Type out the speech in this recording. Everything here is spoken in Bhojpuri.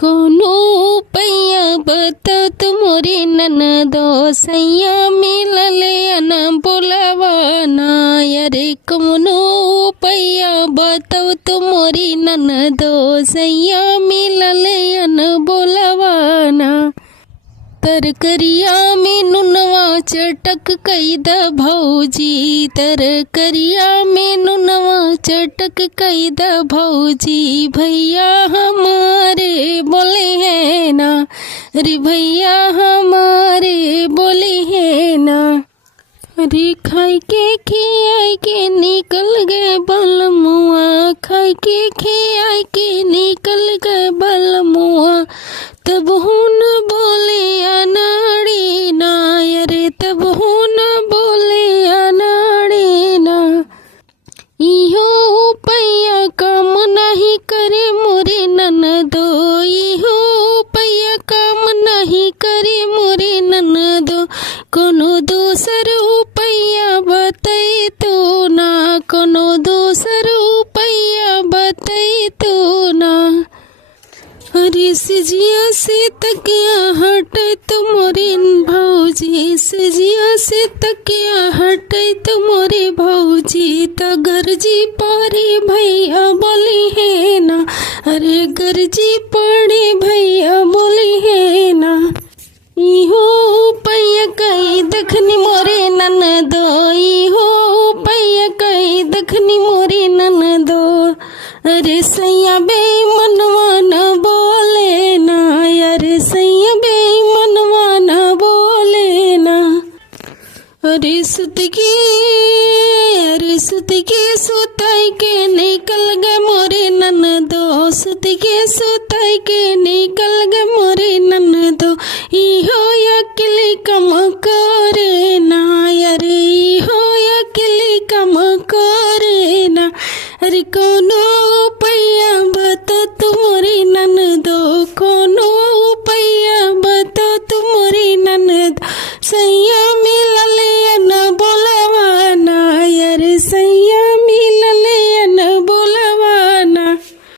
कोनो पैया बता तुमरी ननदो सैया मिलले न बोलावाना यारे कोनो पैया बताओ तुमरी ननदो सैया मिलले न बोलावाना तरकरिया में नुनवा चटक कैद भौजी तरकरिया में नुनवा चटक कैद भौजी भैया हमारे बोले हैं ना अरे भैया हमारे बोले हैं ना अरे खाई के खियाई के निकल गए बलमुआ खाई के खियाई के निकल गए बलमुआ तब हुन बोले अनाड़ी ना अरे तब हुन बोले अनाड़ी ना इहो पैया काम नहीं करे मोरे ननदो इहो पैया काम नहीं करे मोरे ननदो कोनो दूसर पैया बताई तो ना कोनो दूसर पैया बताई तो ना अरे सजिया से तकिया हटे तुम्हारे भौजी सजिया से तकिया हटे तुम्हारे भौजी तगरजी पड़े भैया बोले है ना अरे गरजी पड़े भैया बोले है ना इहो पैया कई दखनी मोरे ननदो इहो पैया कई दखनी मोरे ननदो अरे सैया बे मनवा न बोले ना अरे सैया बे मनवा न बोले ना अरे सुतगी सुताई के निकल गए मोरे ननदो सुतगी सुताई के निकल गए मोरे ननदो इहो अकेले कम करे ना अरे इहो अकेले कम करे ना अरे कोनो